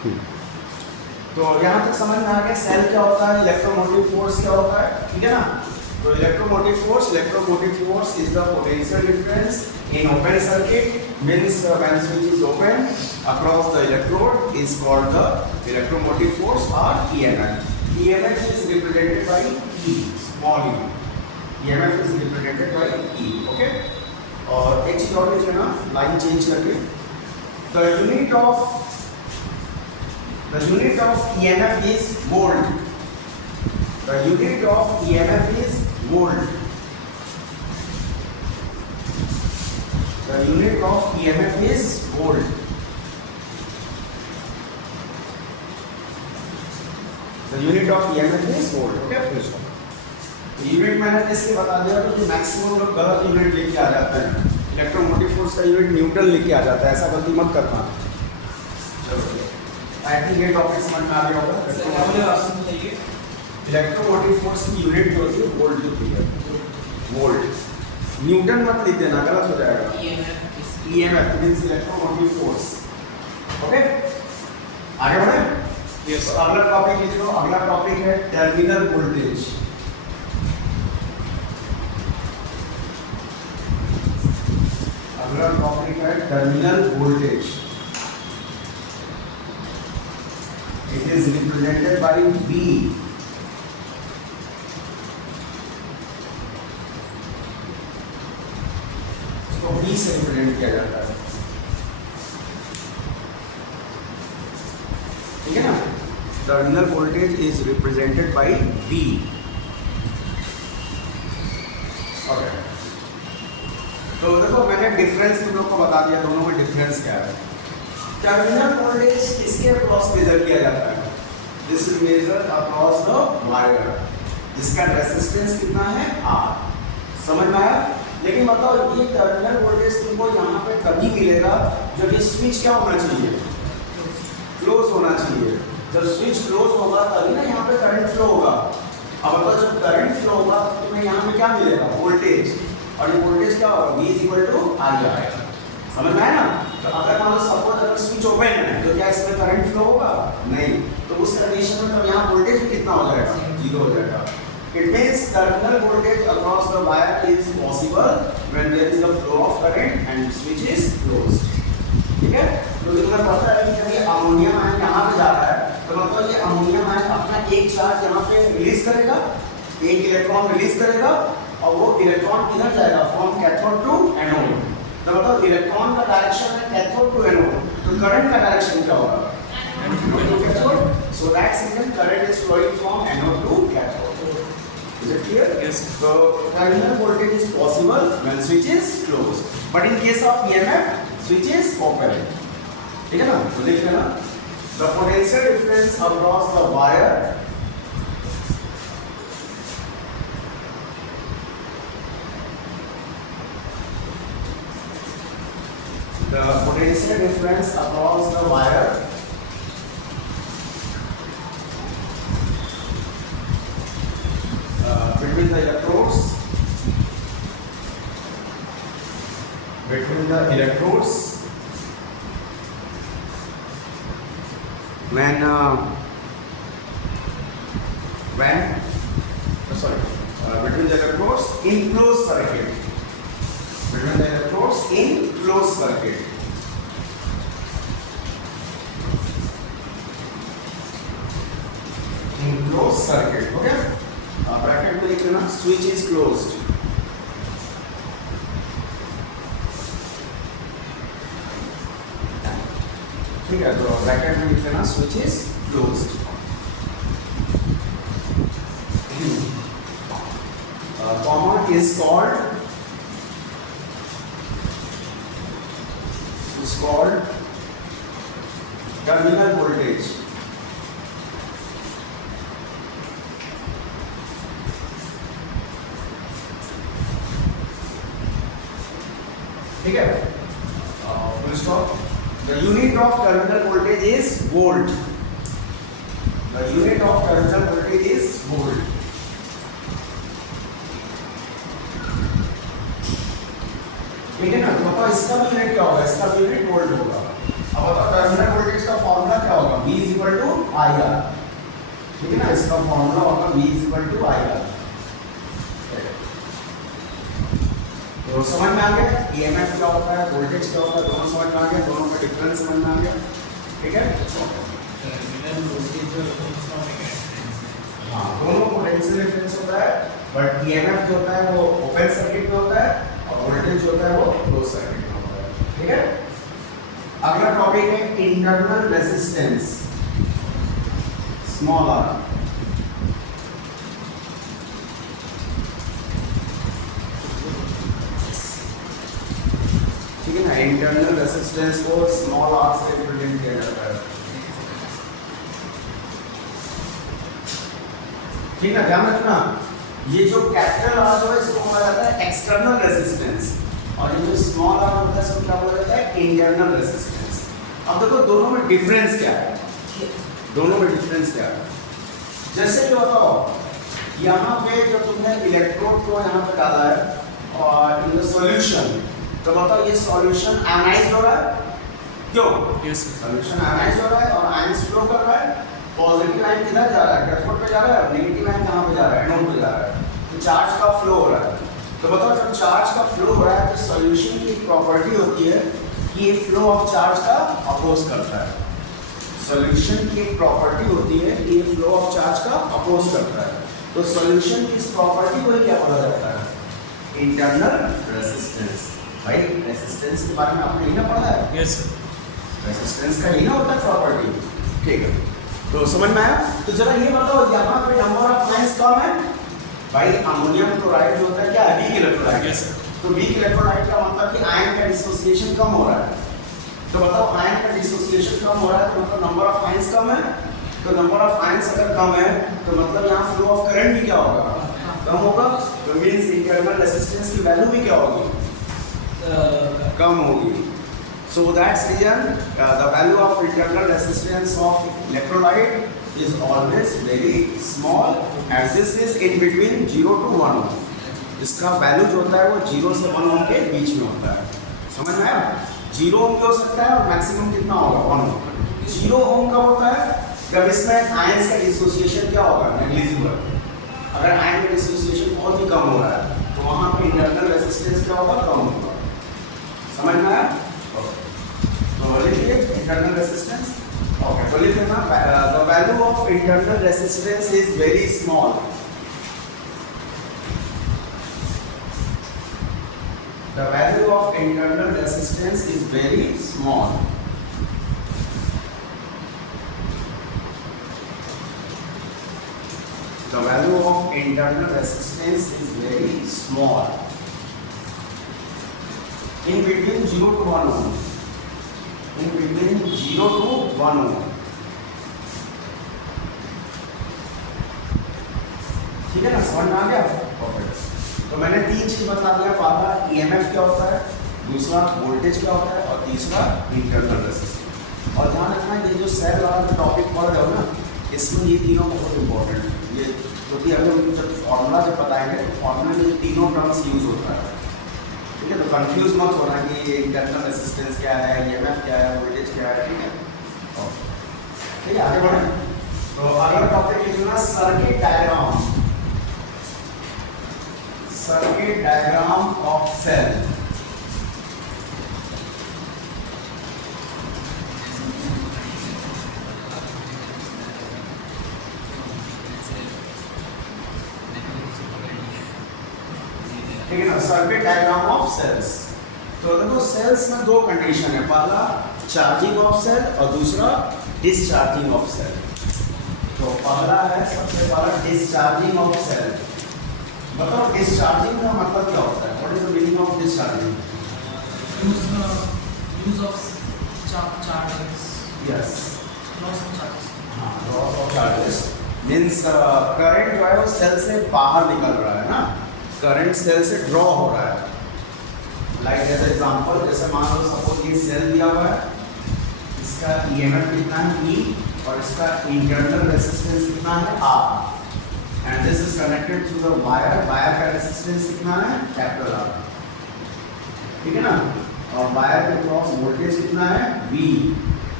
तो यहाँ तक समझ में आ गया सेल क्या होता है, इलेक्ट्रोमोटिव फोर्स क्या होता है, ठीक है ना। तो electromotive force is the potential difference in open circuit, means when switch is open across the electrode is called the electromotive force or EMF. EMF is represented by E, small e. EMF is represented by E, okay. और एक चीज और लिखना, line change करके, the unit of EMF is volt. The unit of EMF is volt. The unit of EMF is volt. The unit of EMF is volt. Okay, फिर से unit मैंने इसलिए बता दिया क्योंकि मैक्सिमम लोग गलत यूनिट लेके आ जाते हैं। इलेक्ट्रोमोटिव फोर्स का यूनिट न्यूटन लेके आ जाता है, ऐसा गलती मत करना। चलो आई थिंक ये टॉपिक समझ में आ गया होगा। इलेक्ट्रोमोटिव फोर्स की यूनिट जो होती है वोल्ट होती है, वोल्ट। न्यूटन मत लिख देना, गलत हो जाएगा। EMF means electromotive force. Okay, आगे बढ़े। यस, अगला टॉपिक लिख लो। अगला टॉपिक है टर्मिनल वोल्टेज। अगला टॉपिक है terminal voltage. It is represented by V। V से रिप्रेजेंट किया जाता है, ठीक है ना। Terminal voltage is represented by V। Okay, तो देखो मैंने डिफरेंस तुम लोग को बता दिया, दोनों में डिफरेंस क्या है। टर्मिनल वोल्टेज किसके अक्रॉस मेजर किया जाता है? This is major across the wire, जिसका रेजिस्टेंस कितना है, R। समझ में आया? लेकिन बताओ ये टर्मिनल वोल्टेज तुमको यहाँ पे तभी मिलेगा जब ये स्विच क्या होना चाहिए, क्लोज होना चाहिए। जब स्विच क्लोज होगा तभी ना यहाँ पे करंट फ्लो होगा। अब बताओ जब करंट फ्लो होगा तो तुम्हें यहाँ पे क्या मिलेगा, वोल्टेज। और ये वोल्टेज क्या होगा, V = IR। समझ में आया ना। तो अगर मान लो सपोज अगर स्विच ओपन है तो क्या इसमें करंट फ्लो होगा, नहीं। तो उस कंडीशन में तब यहाँ वोल्टेज कितना हो जाएगा, 0 हो जाएगा। It means terminal voltage across the wire is possible when there is a flow of current and switch is closed. ठीक है। तो तुम्हें पता है कि जब ये अमोनियम आयन यहाँ पे जा रहा है तो मतलब ये अमोनियम आयन अपना एक चार्ज यहाँ पे रिलीज करेगा, एक इलेक्ट्रॉन रिलीज करेगा, और वो इलेक्ट्रॉन किधर जाएगा, फ्रॉम कैथोड टू एनोड। तो मतलब इलेक्ट्रॉन का डायरेक्शन है कैथोड टू एनोड, तो करंट का डायरेक्शन क्या होगा, anode to cathode. So that's reason current is flowing from anode to cathode. Is it clear? Yes. So terminal voltage is possible when switch is closed, but in case of EMF, switch is open. ठीक है ना? तो देख लेना। The potential difference across the wire between the electrodes when between the electrodes in closed circuit, between the electrodes in closed circuit. In closed circuit, okay. Bracket में लिख लेना, switch is closed. ठीक है, तो ब्रैकेट में लिख लेना, switch is closed. Comma is called terminal voltage. ठीक है, full stop. The unit of terminal voltage is volt. The unit of terminal voltage is volt. ठीक है ना। तो बताओ इसका भी यूनिट क्या होगा, इसका भी यूनिट वोल्ट होगा। अब बताओ टर्मिनल वोल्टेज का फॉर्मूला क्या होगा, V equal to I R, ठीक है ना, इसका फॉर्मूला होगा V equal to I R. तो समझ में आ गया ईएमएफ क्या होता है, वोल्टेज क्या होता है, दोनों समझ में आ गया, दोनों का डिफरेंस समझ में आ गया, ठीक है। हाँ, दोनों पोटेंशियल डिफरेंस होता है, बट ईएमएफ जो होता है वो ओपन सर्किट में होता है और वोल्टेज जो होता है वो क्लोज सर्किट में होता है, ठीक है। अगला टॉपिक है इंटरनल रेजिस्टेंस, स्मॉल आर। ठीक है ना, इंटरनल रेजिस्टेंस को स्मॉल आर से रिप्रेजेंट किया जाता है, ठीक है। ध्यान रखना, ये जो कैपिटल आर जो है इसको बोला जाता है एक्सटर्नल रेजिस्टेंस, और ये जो स्मॉल आर होता है इसको क्या बोला जाता है इंटरनल रेजिस्टेंस। अब देखो दोनों में डिफरेंस क्या है, दोनों में डिफरेंस क्या है। जैसे कि बताओ यहाँ पे जो तुमने इलेक्ट्रोड को यहाँ पे डाला है और इन द सॉल्यूशन, तो बताओ ये सॉल्यूशन आयनाइज हो रहा है, क्यों? यस सॉल्यूशन आयनाइज हो रहा है और आयंस फ्लो कर रहा है। पॉजिटिव आयन किधर जा रहा है, कैथोड पे जा रहा है, नेगेटिव आयन कहाँ पे जा रहा है, एनोड पे जा रहा है। तो चार्ज का फ्लो हो रहा है। तो बताओ जब चार्ज का फ्लो हो रहा है तो सॉल्यूशन की प्रॉपर्टी होती है कि ये फ्लो ऑफ चार्ज का अपोज करता है। सॉल्यूशन की एक प्रॉपर्टी होती है कि ये फ्लो ऑफ चार्ज का अपोज करता है। तो सॉल्यूशन की इस प्रॉपर्टी को क्या बोला जाता है, इंटरनल रेजिस्टेंस। भाई रेजिस्टेंस के बारे में आपने ही ना पढ़ा है, यस रेजिस्टेंस का ही ना होता है प्रॉपर्टी, ठीक है। तो समझ में आया। तो जरा ये बताओ यहाँ पे नंबर ऑफ आयंस कम है, भाई अमोनियम क्लोराइड जो होता है क्या है, वीक इलेक्ट्रोलाइट। यस तो वीक इलेक्ट्रोलाइट का मतलब कि आयन का डिसोसिएशन कम हो रहा है। तो बताओ आयन का डिसोसिएशन कम हो रहा है तो मतलब नंबर ऑफ आयंस कम है। तो नंबर ऑफ आयंस अगर कम है तो मतलब यहाँ फ्लो ऑफ करंट भी क्या होगा, कम होगा। तो मींस इंटरनल रेजिस्टेंस की वैल्यू भी क्या होगी, कम होगी। So that's reason the value of internal resistance of electrolyte is always very small and this is in between 0 to 1 ohm. इसका वैल्यू जो होता है वो 0 से 1 ohm के बीच में होता है। समझ में आया? 0 ohm भी हो सकता है और मैक्सिमम कितना होगा 1 ohm। 0 ohm कब होता है, जब इसमें आयंस का डिसोसिएशन क्या होगा, नेग्लिजिबल। अगर आयन का डिसोसिएशन बहुत ही कम हो रहा है तो वहाँ पे इंटरनल रेजिस्टेंस क्या होगा, कम होगा। समझ में आया? तो लिखिए इंटरनल रेजिस्टेंस। ओके, तो लिखिए ना the value of internal resistance is very small. The value of internal resistance is very small. The value of internal resistance is very small, in between 0 to 1 ohm. In between 0 to 1 ohm. ठीक है ना, समझ में आ गया? तो मैंने 3 चीज बता दिया। पहला ईएमएफ क्या होता है, दूसरा वोल्टेज क्या होता है और तीसरा इंटरनल रेजिस्टेंस। और ध्यान रखना ये जो सेल वाला टॉपिक पढ़ रहे हो ना, इसमें ये तीनों बहुत इंपॉर्टेंट है। ये क्योंकि अगर जब फॉर्मूला जब बताएंगे तो फॉर्मूले में ये तीनों टर्म्स यूज होता है, ठीक है। तो कंफ्यूज मत होना कि इंटरनल रेजिस्टेंस क्या है, ईएमएफ क्या है, वोल्टेज क्या है, ठीक है। ठीक है, आगे बढ़ें। तो अगला टॉपिक है जो ना circuit diagram. Circuit diagram of cell. ठीक है ना, सर्किट डायग्राम ऑफ सेल्स। तो देखो सेल्स में 2 कंडीशन है, पहला चार्जिंग ऑफ सेल और दूसरा डिस्चार्जिंग ऑफ सेल। तो पहला है सबसे पहला डिस्चार्जिंग ऑफ सेल। बताओ डिस्चार्जिंग का मतलब क्या होता है, what is the meaning of discharging? Use of charges. Yes, loss of charges. हाँ, loss of charges means current जो है वो सेल से बाहर निकल रहा है ना, करंट सेल से ड्रॉ हो रहा है। लाइक एज एग्जांपल, जैसे मान लो सपोज ये सेल दिया हुआ है, इसका ईएमएफ कितना है ई और इसका इंटरनल रेजिस्टेंस कितना है are, and this is connected to the wire. Wire का रेजिस्टेंस कितना है, कैपिटल आर, ठीक है ना। और वायर के क्रॉस वोल्टेज कितना है, वी,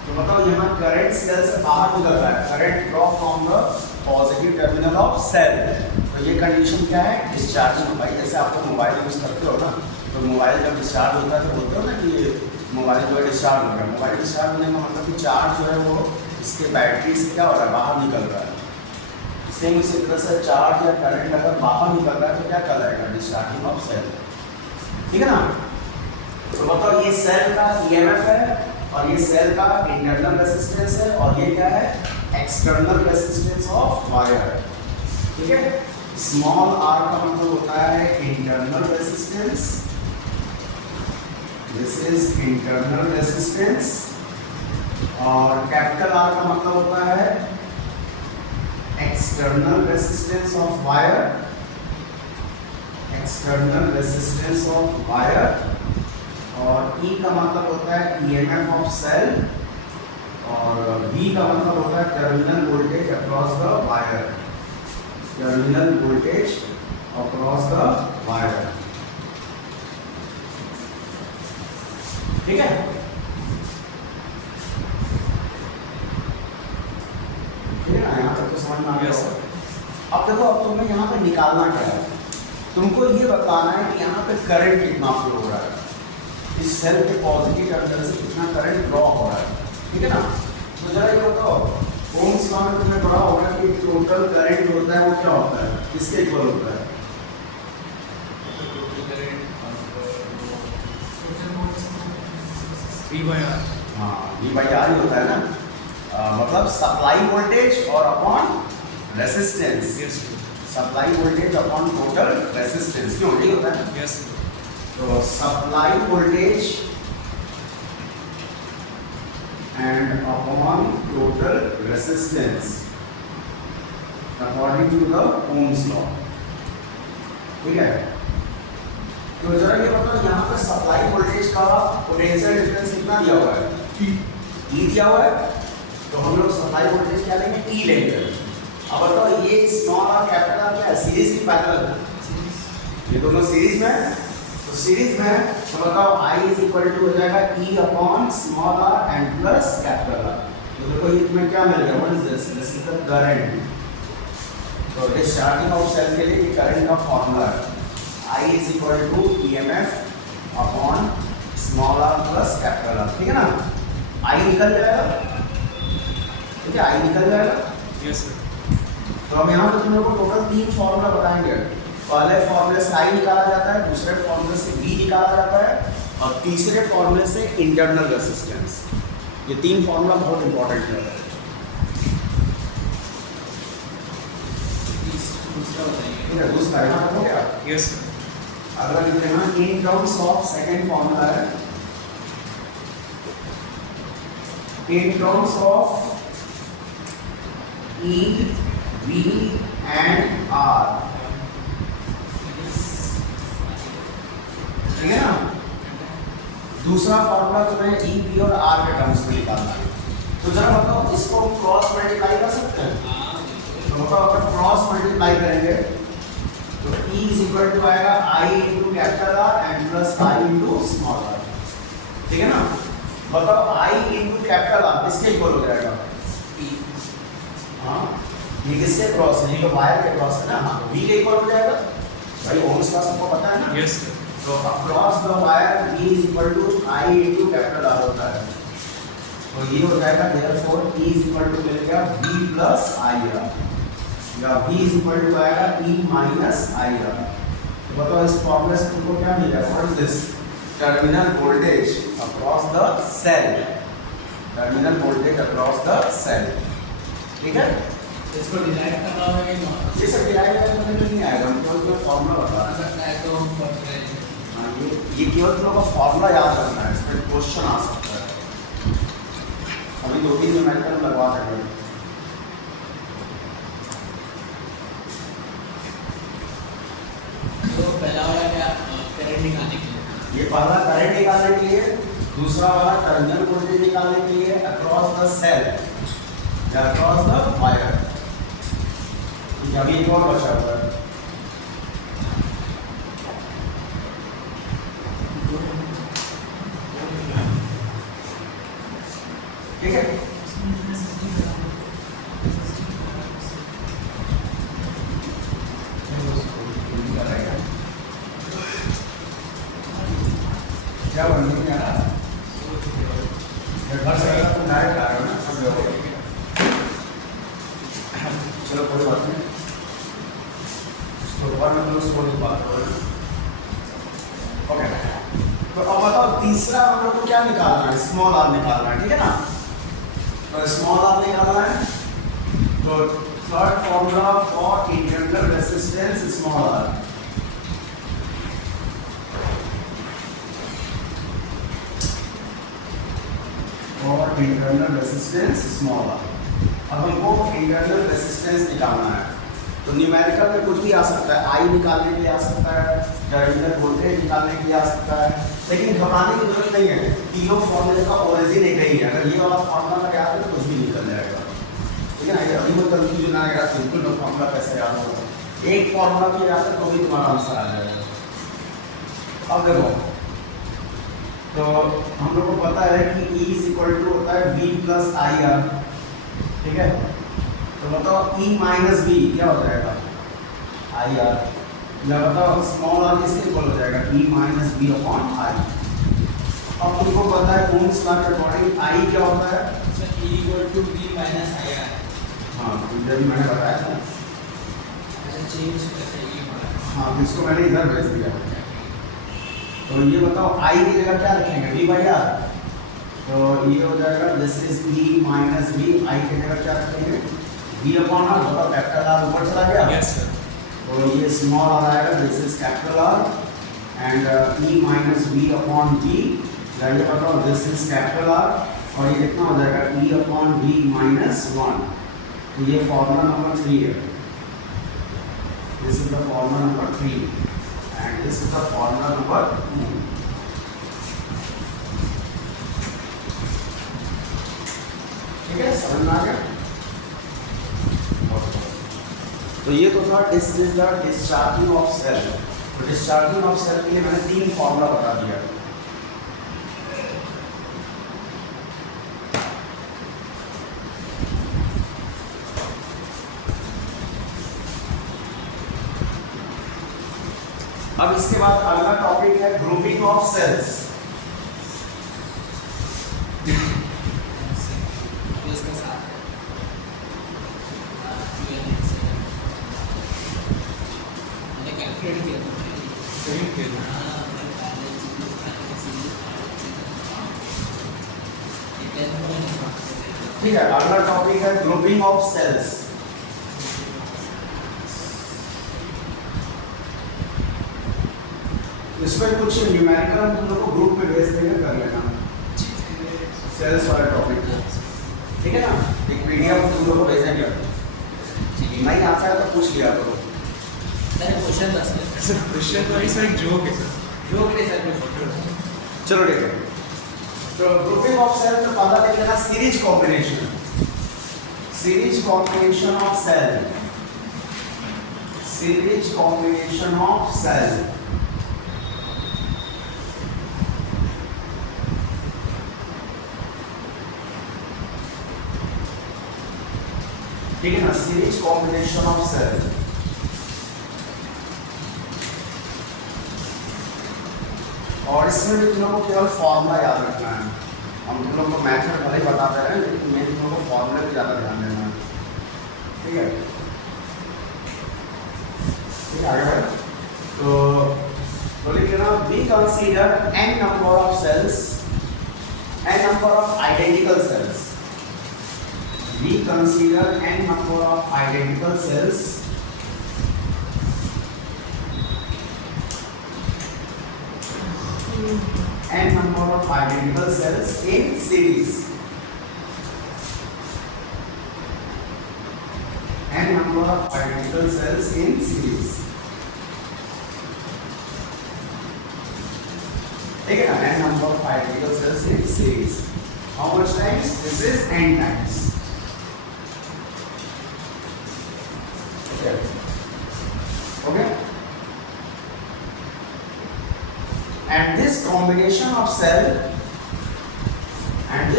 तो बताओ यहाँ करंट सेल से बाहर निकल रहा है, current flow from the positive terminal of cell. तो ये कंडीशन क्या है, डिस्चार्जिंग। भाई जैसे आपको मोबाइल यूज़ करते हो ना, तो मोबाइल जब डिस्चार्ज होता है तो बोलते हो ना कि मोबाइल जो है डिस्चार्ज हो गया। मोबाइल डिस्चार्ज होने का मतलब कि चार्ज जो है वो इसके बैटरी से क्या हो रहा है, बाहर निकल रहा है। सेम इसी तरह से चार्ज या करंट अगर बाहर निकल रहा है तो क्या कहलाएगा, डिस्चार्जिंग ऑफ सेल। ठीक है ना। तो बताओ ये सेल का ईएमएफ है और ये सेल का इंटरनल रेजिस्टेंस है, और ये क्या है, एक्सटर्नल रेजिस्टेंस ऑफ वायर। ठीक है। स्मॉल आर का मतलब होता है internal resistance, this is internal resistance, और कैपिटल आर का मतलब होता है external resistance of wire, external resistance of wire, और ई का मतलब होता है ईएमएफ ऑफ सेल, और वी का मतलब होता है terminal voltage across the wire, terminal voltage across the wire. ठीक है। ठीक है ना, यहाँ तक तो समझ में आ गया होगा। अब देखो, अब तुम्हें यहाँ पे निकालना क्या है, तुमको ये बताना है कि यहाँ पे करंट कितना फ्लो हो रहा है, इस सेल के पॉजिटिव टर्मिनल से कितना करंट ड्रॉ हो रहा है। ठीक है ना। तो जरा ये बताओ, ओम्स लॉ में तुम्हें पढ़ा होगा कि टोटल करंट होता है वो क्या होता है, किसके इक्वल होता है? हाँ, V/R ही होता है ना। मतलब सप्लाई वोल्टेज और upon resistance, supply voltage upon total resistance, क्यों नहीं होता है? तो supply voltage and upon total resistance according to the Ohm's law. ठीक है। तो जरा ये बताओ, यहाँ पे सप्लाई वोल्टेज का पोटेंशियल डिफरेंस कितना दिया हुआ है? E दिया हुआ है। तो हम लोग सप्लाई वोल्टेज क्या लेंगे, E लेंगे। अब बताओ, ये स्मॉल और कैपिटल आर क्या है, सीरीज की पैरेलल? ये दोनों सीरीज में है। तो सीरीज में तो बताओ I इज इक्वल टू हो जाएगा E upon small r and plus capital R। तो देखो ये तुम्हें क्या मिल गया, what is this, this is the current. तो डिस्चार्जिंग ऑफ सेल के लिए ये करंट का फॉर्मूला है, I is equal to EMF upon small r plus capital R। ठीक है ना। I निकल जाएगा। ठीक है, I निकल जाएगा। Yes sir. तो अब यहाँ पे तुम लोग को टोटल 3 फॉर्मूला बताएंगे। पहले फॉर्मूले से I निकाला जाता है, दूसरे फॉर्मूले से V निकाला जाता है, और तीसरे फॉर्मूले से इंटरनल रेजिस्टेंस। ये 3 फॉर्मूला बहुत इंपॉर्टेंट है। दूसरा बताइए। ठीक है, दूसरा यहाँ हो गया। Yes sir. अगला लिखते हैं in terms of, second formula है in terms of E, V and R। ठीक है ना। दूसरा फॉर्मूला तुम्हें E, V और R के टर्म्स में निकालना है। तो जरा बताओ, इसको क्रॉस मल्टीप्लाई कर सकते हैं? तो बताओ, अगर क्रॉस मल्टीप्लाई करेंगे तो E इज इक्वल टू आएगा I into capital R and plus I into small r। ठीक है ना। बताओ I इंटू कैपिटल R किसके इक्वल हो जाएगा? P। हाँ, ये किसके क्रॉस है, ये तो वायर के क्रॉस है ना। हाँ, तो V के इक्वल हो जाएगा। भाई ओम्स लॉ सबको पता है ना। Yes sir. तो across the wire V is equal to I into capital R होता है। तो ये हो जाएगा, therefore E is equal to मिल गया V प्लस IR, या V इज इक्वल टू आएगा E माइनस IR। तो बताओ इस फॉर्मूले से तुमको क्या मिल जाएगा, what is this, terminal voltage across the cell, terminal voltage across the cell. ठीक है। इसको डिराइव करना होगा कि नहीं? ये सब डिराइव करने में नहीं आएगा, हमको इसका फॉर्मूला बता रहा है। तो हम पढ़ रहे हैं। हाँ, ये केवल तुम लोग का फॉर्मूला याद रखना है, इस पर क्वेश्चन आ सकता है। अभी 2-3 न्यूमेरिकल में लगवा देंगे। तो पहला वाला क्या, करंट निकालने के लिए? ये पहला करंट निकालने के लिए, दूसरा वाला टर्मिनल वोल्टेज निकालने के लिए अक्रॉस द सेल या अक्रॉस द वायर। अभी एक और बचा हुआ है, ठीक है। क्या बनने में आ रहा है? घर से आएगा तो डायरेक्ट आ रहा है ना, सब हो गया। चलो कोई बात नहीं, उसको बाद में उसको बात करो। ओके, तो अब बताओ तीसरा हम लोग को क्या निकालना है? स्मॉल आर निकालना है, ठीक है ना। तो स्मॉल आर निकालना है, तो third formula for internal resistance small are, और इंटरनल रेजिस्टेंस स्मॉल आर। अब हमको इंटरनल रेजिस्टेंस निकालना है, तो न्यूमेरिकल में कुछ भी आ सकता है, आई निकालने के लिए आ सकता है, टर्मिनल वोल्टेज निकालने के लिए आ सकता है, लेकिन घबराने की जरूरत नहीं है। तीनों फॉर्मूले का ओरिजिन एक ही है। अगर ये वाला फॉर्मूला लगा तो कुछ भी निकल जाएगा, ठीक है ना। अभी वो कंफ्यूजन आएगा सिंपल फॉर्मूला कैसे याद होगा, एक फॉर्मूला भी याद है तो भी तुम्हारा आंसर आ जाएगा। अब देखो, तो हम लोग को पता है कि E इज इक्वल टू होता है V प्लस आई आर, ठीक है। तो बताओ E माइनस V क्या हो जाएगा? I R. या बताओ स्मॉल आर किसके इक्वल हो जाएगा? E minus V upon I. अब तुमको पता है ओम्स लॉ के अकॉर्डिंग I क्या होता है? E equal to V minus I R. हाँ, जब भी मैंने बताया था। अच्छा, चेंज कैसे ये होगा? हाँ, तो इसको मैंने इधर भेज दिया। तो ये बताओ I की जगह क्या रखेंगे? V by are. तो ये हो जाएगा this is E minus V, I की जगह क्या रखेंगे? V upon are. बताओ कैपिटल आर ऊपर चला गया? Yes sir. तो ये स्मॉल आर आएगा, this is capital R, and E minus V upon V, या ये बताओ दिस इज कैपिटल आर, और ये कितना हो जाएगा? E upon V minus 1। तो ये फॉर्मूला नंबर 3 है। This is the formula number 3 and this is the formula number 2. ठीक है, समझ में आ गया? तो ये तो था this is the discharging of cell. तो डिस्चार्जिंग ऑफ सेल के लिए मैंने 3 फॉर्मूला बता दिया। अब इसके बाद अगला टॉपिक है ग्रुपिंग ऑफ सेल्स। इसका साथ मैंने कैलकुलेट किया था। सही किया। ठीक है, अगला टॉपिक है ग्रुपिंग ऑफ सेल्स। इसमें कुछ न्यूमेरिकल हम तुम लोग को ग्रुप में भेज देंगे, कर लेना सेल्स वाला टॉपिक, ठीक है ना। एक पीडीएफ तुम लोग को भेजेंगे, नहीं आता है तो पूछ लिया करो। सर क्वेश्चन था सर क्वेश्चन तो ऐसा एक जोक है सर। जो भी सर में फोटो चलो ठीक है, तो ग्रुपिंग ऑफ सेल्स में पता देख लेना series combination, series combination of cell, series combination of cell. ठीक है ना, सीरीज कॉम्बिनेशन ऑफ सेल। और इसमें भी तुम लोगों को केवल फॉर्मूला याद रखना है। हम तुम लोग को मैथड भले ही बताते रहे, लेकिन मैं तुम लोगों को फॉर्मूले पे ज़्यादा ध्यान देना है, ठीक है। ठीक है, आगे बढ़े। तो लिख लेना we consider n number of sales, n number of identical sales, we consider n number of identical cells n number of identical cells in series, n number of identical cells in series, ठीक है ना, n number of identical cells in series. How much times? This is n times. Okay, and this combination of cell, and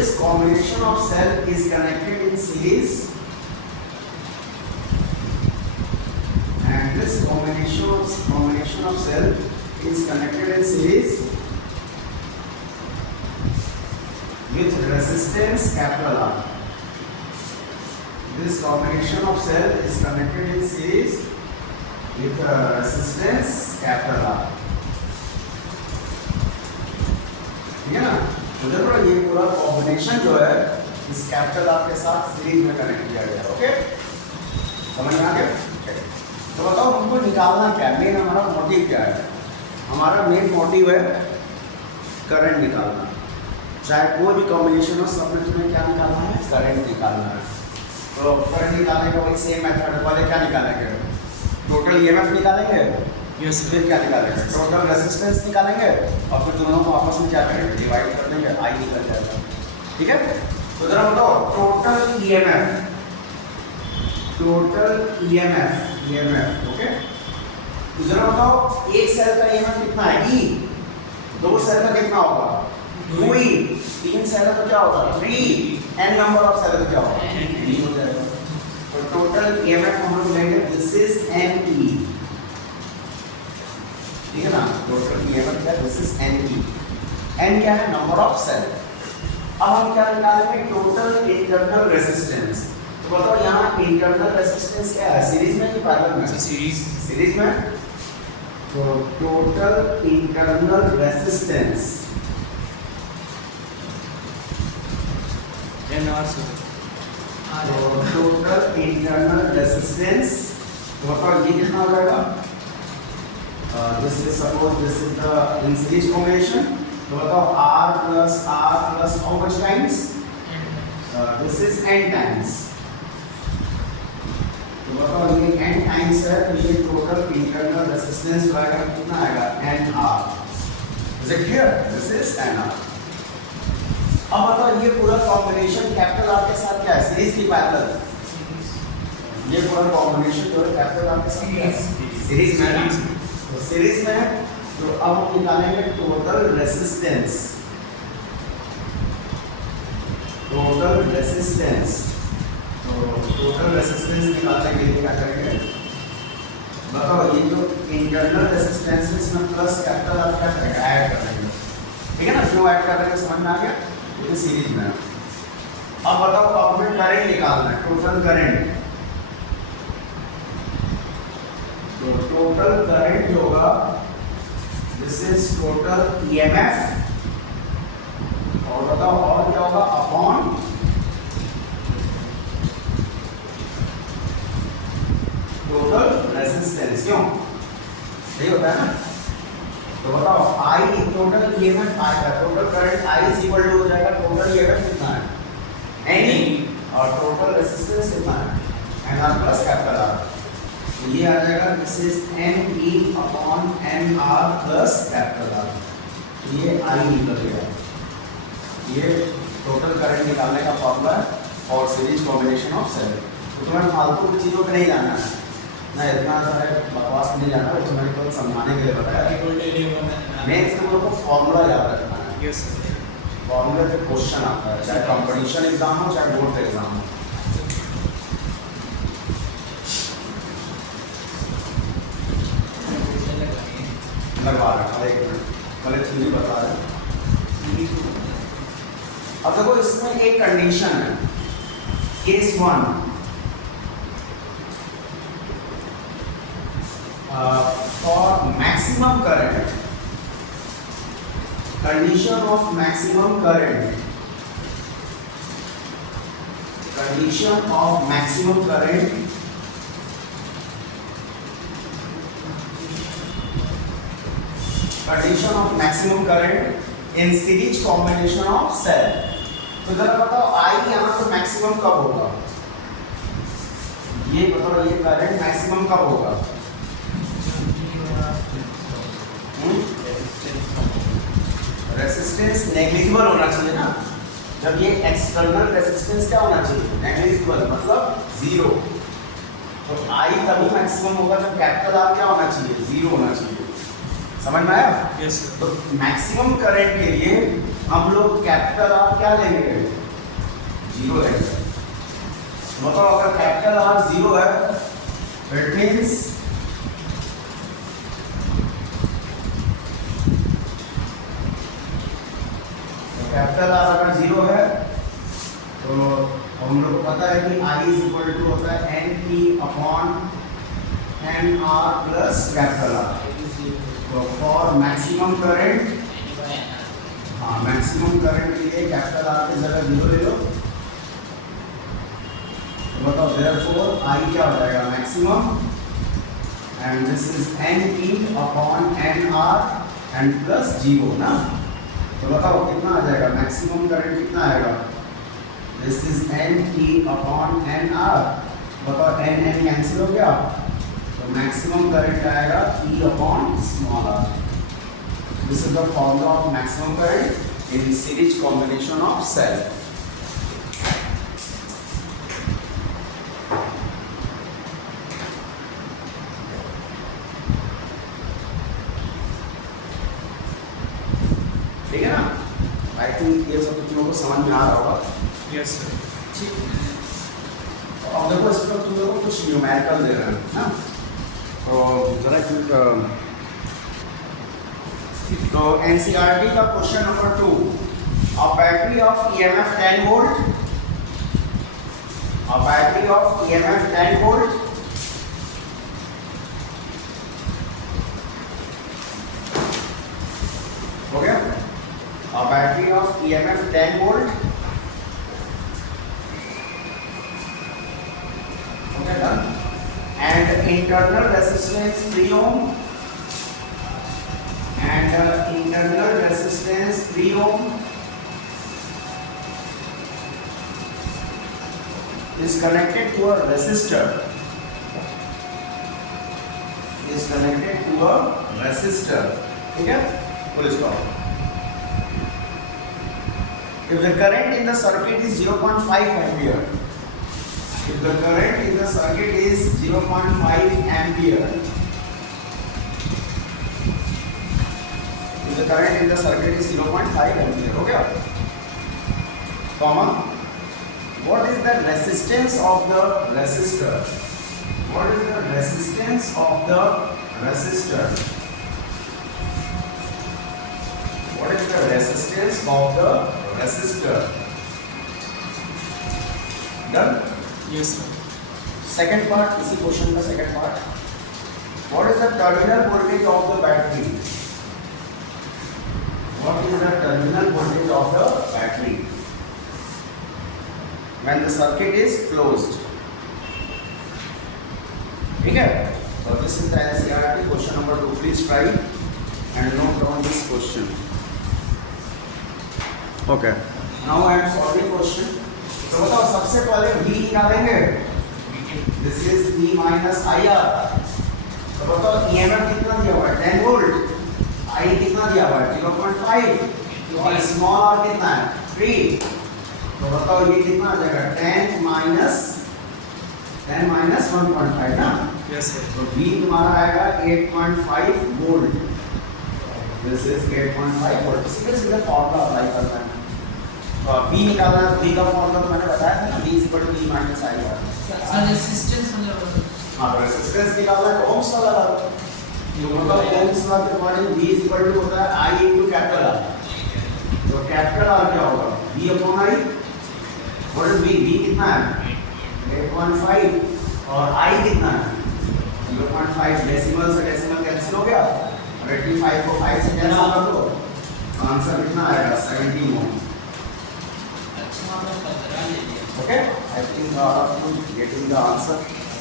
this combination of cell is connected in series and this combination of cell is connected in series with resistance capital R. This combination of cell is connected in series with resistance capital R. ठीक है ना? तो देखो ये पूरा combination जो है इस कैपिटल आर के साथ सीरीज में कनेक्ट किया गया है। ओके, समझ में आ गया? तो बताओ हमको निकालना क्या है, मेन हमारा मोटिव क्या है? हमारा मेन मोटिव है करंट निकालना। चाहे कोई भी कॉम्बिनेशन हो, सब में तुम्हें क्या निकालना है? करंट निकालना है। तो करंट निकालने का वही सेम मेथड वाले क्या निकालेंगे? टोटल ईएमएफ निकालेंगे, यस सर। फिर क्या निकालेंगे? टोटल रेजिस्टेंस निकालेंगे और फिर दोनों को आपस में क्या करेंगे? डिवाइड कर देंगे, आई निकल जाएगा। ठीक है, तो जरा बताओ टोटल ईएमएफ, ओके। तो जरा बताओ एक सेल का ईएमएफ कितना है? ई। दो सेल का कितना होगा? 2E। तीन सेल का क्या होगा? 3। एन नंबर ऑफ सेल का क्या होगा? E हो जाएगा। तो टोटल ईएमएफ हम लोग लेंगे, दिस इज NE। ठीक है ना? टोटल ईएमएफ क्या? This is NE। N क्या है? Number of cell. अब हम क्या निकालेंगे? Total internal resistance. तो बताओ यहाँ इंटरनल रेजिस्टेंस क्या है? सीरीज में कि पैरेलल में? सीरीज में। तो total internal resistance NR sir. तो टोटल इंटरनल रेजिस्टेंस तो बताओ ये कितना हो जाएगा? This is suppose this is the in series combination. तो बताओ R plus how much times? This is n times. तो बताओ ये n टाइम्स है, तो ये टोटल इंटरनल रेजिस्टेंस जो आएगा कितना आएगा? NR। Is it clear? This is NR। अब बताओ ये पूरा कॉम्बिनेशन कैपिटल आर के साथ क्या है? सीरीज की पैरेलल? ये पूरा कॉम्बिनेशन जो है कैपिटल आर के साथ क्या है? सीरीज में है। तो सीरीज में है, तो अब हम निकालेंगे टोटल रेजिस्टेंस। तो टोटल रेजिस्टेंस निकालने के लिए क्या करेंगे? बताओ ये जो इंटरनल रेजिस्टेंस है इसमें प्लस कैपिटल आर क्या करेंगे? ऐड करेंगे। ठीक है ना? क्यों ऐड कर रहे हैं समझ में आ गया? तो सीरीज में। अब बताओ अब हमें करंट निकालना है, टोटल करंट। तो टोटल करंट जो होगा दिस इज टोटल ईएमएफ और बताओ और क्या होगा? Upon total resistance. क्यों? सही होता है ना? तो बताओ I टोटल ईएमएफ आएगा, total current I is equal to हो जाएगा टोटल ईएमएफ कितना है? NE। और टोटल रेजिस्टेंस कितना है? NR plus capital R। तो ये आ जाएगा this is NE upon NR plus capital R। तो ये I निकल गया। ये टोटल करंट निकालने का फॉर्मूला है और सीरीज कॉम्बिनेशन ऑफ सेल। तो तुम्हें फालतू की चीज़ों पे नहीं जाना है ना, इतना सारे बकवास नहीं जाना, वो तो मैंने केवल समझाने के लिए बताया। नेक्स्ट तुम लोग को फॉर्मूला याद रखना है। Yes sir. फॉर्मूला से क्वेश्चन आता है, चाहे कंपटीशन एग्जाम हो चाहे बोर्ड का एग्जाम हो। लगवा रहा है, एक मिनट पहले थ्योरी बता रहे। अब देखो इसमें एक कंडीशन है, case 1 for maximum current, condition of maximum current, condition of maximum current in series combination of cell। तो जरा बताओ I यहाँ पे मैक्सिमम कब होगा? ये बताओ ये करंट मैक्सिमम कब होगा? रेजिस्टेंस नेग्लिजिबल होना चाहिए ना। जब ये एक्सटर्नल रेजिस्टेंस क्या होना चाहिए? नेग्लिजिबल, मतलब जीरो। तो I तभी मैक्सिमम होगा जब कैपिटल R क्या होना चाहिए? जीरो होना चाहिए। समझ में आया? Yes sir. तो मैक्सिमम करंट के लिए हम लोग कैपिटल आर क्या लेंगे, जीरो लेंगे। मतलब अगर कैपिटल आर जीरो है इट मीन्स कैपिटल आर अगर जीरो है तो हम लोग को पता है कि I इज इक्वल टू होता है N P upon N R plus capital R. तो फॉर मैक्सिमम करंट, हाँ मैक्सिमम करंट के लिए कैपिटल आर की जगह जीरो ले लो। तो बताओ देयरफॉर I क्या हो जाएगा, maximum, and this is an P upon N R and plus zero ना। तो बताओ कितना आ जाएगा, मैक्सिमम करंट कितना आएगा, this is an P upon N R. बताओ एन एन कैंसिल हो गया, तो मैक्सिमम करंट आएगा E upon small are. This is the formula of maximum current in series combination of cell. ठीक है ना, आई थिंक ये सब तुम लोगों को समझ में आ रहा होगा। Yes sir. अब देखो इस पर तुम लोगों को कुछ न्यूमेरिकल दे रहे हैं ना, तो जरा तो एनसीईआरटी का question number 2, a battery of EMF 10 volt, a battery of EMF 10 volt हो गया, a battery of EMF 10 volt, okay done, and internal resistance 3 ohm, and internal resistance 3 ohm is connected to a resistor, is connected to a resistor, ठीक है, full stop। If the current in the circuit is 0.5 ampere, if the current in the circuit is 0.5 ampere, if the current in the circuit is 0.5 ampere, हो गया, comma, what is the resistance of the resistor? What is the resistance of the resistor? What is the resistance of the resistor? Done? Yes sir. Second part, इसी question का second part. What is the terminal voltage of the battery? What is the terminal voltage of the battery when the circuit is closed? ठीक है? So this is the NCERT question number 2. Please try and note down this question. Okay. Now I am solving question. तो बताओ सबसे पहले V निकालेंगे, this is V minus IR। तो बताओ EMF कितना दिया हुआ है, 10 वोल्ट, I कितना दिया हुआ है, 0.5, और स्मॉल r कितना है, 3। तो बताओ ये कितना आ जाएगा, 10 माइनस 1.5 ना। Yes sir. तो V तुम्हारा आएगा 8.5 वोल्ट, दिस इज 8.5 वोल्ट। सीधे सीधे फॉर्मूला अप्लाई करना है। V निकालना है, V का फॉर्मूला तो मैंने बताया था ना, V is equal to V minus IR। Sir resistance मतलब हाँ, तो रेजिस्टेंस निकालना है तो ओम्स ला लगा दो। तो मतलब ओम्स ला के according V is equal to होता है I इनटू कैपिटल R। तो कैपिटल R क्या होगा, V upon I। What is V, V कितना है, 8.5, और I कितना है, 0.5। डेसिमल से डेसिमल कैंसिल हो गया, 85 को 5 से कैंसिल कर दो, आंसर कितना आएगा, 17 ओम। Okay, I think you getting the answer.